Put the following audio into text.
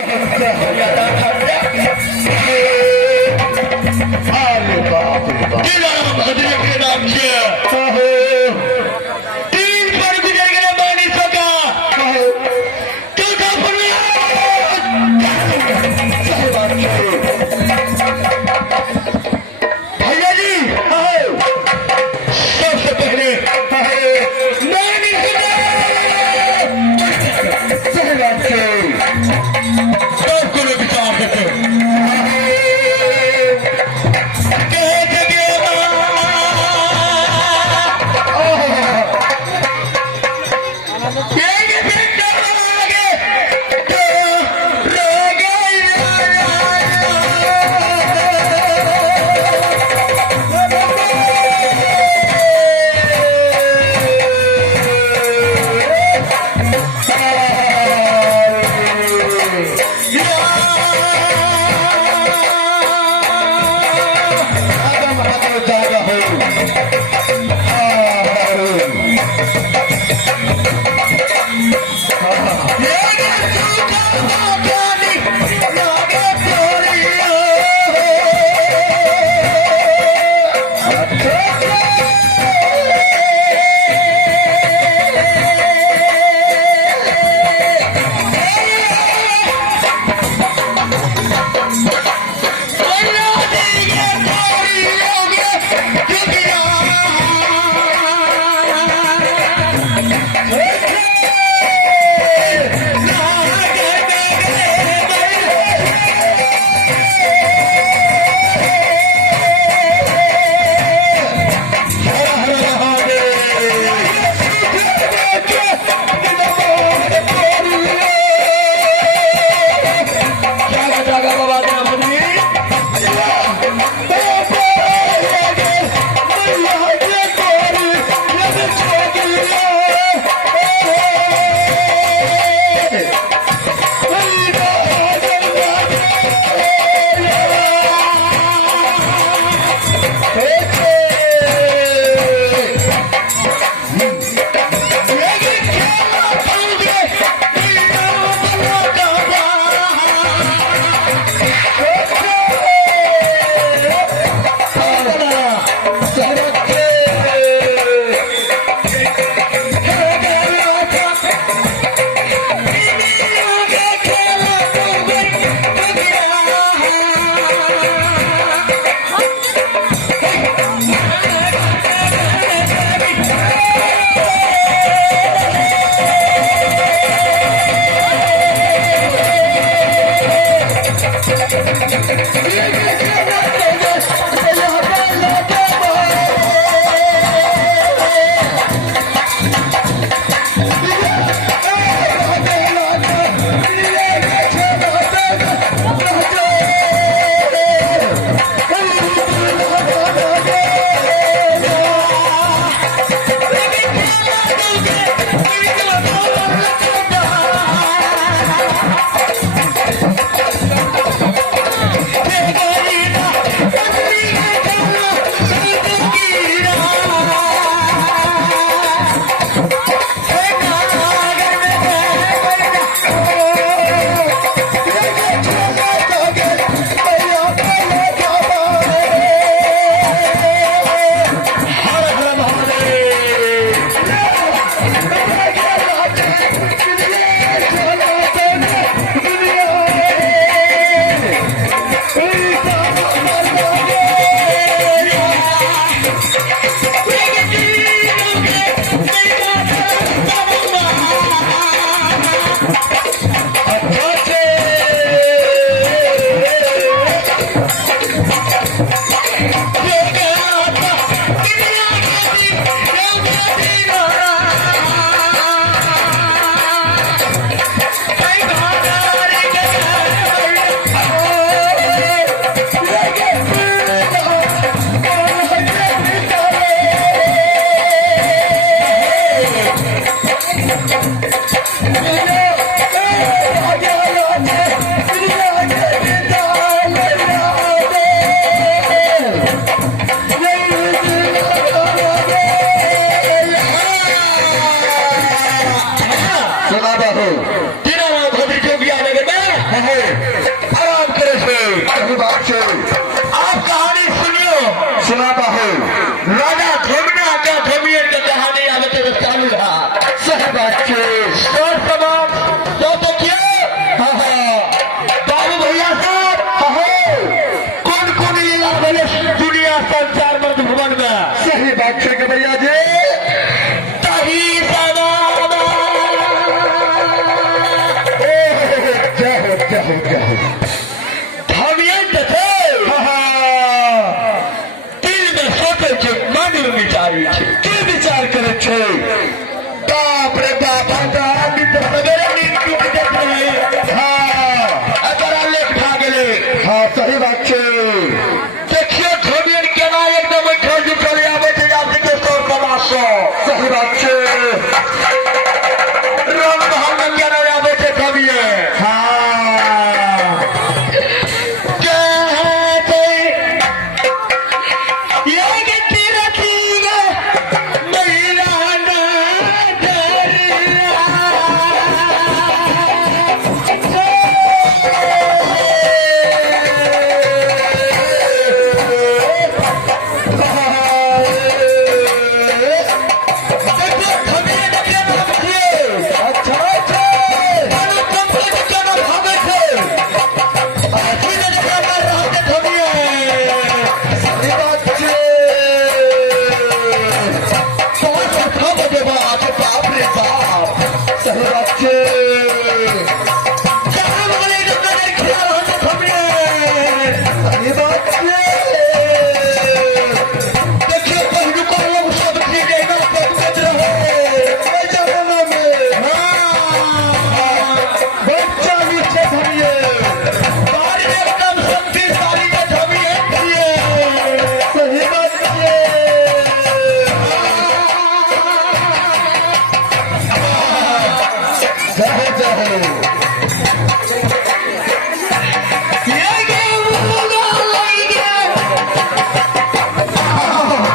Hey, है, आराम करे से सही बात से आप कहानी सुनियो सुनाता है। राजा धोमिया का धोमियर की कहानी आगे तो चालू रहा। सही बात से सर समाज तो देखिए। हाँ हाँ बाबू भैया साहब, हाँ कौन कौन लीला बने दुनिया संसार मर्द भुवन में। सही बात से भैया जी विचार करे छे बाप रे बाप लेख भागले। हाँ सही बात छे। देखिए धोबियन केना एकदम ठोज चले आवे छे आपके दोस्तों तमाशा। सही बात छे रंग भाग केना आवे छे धोबियन। हाँ Oh,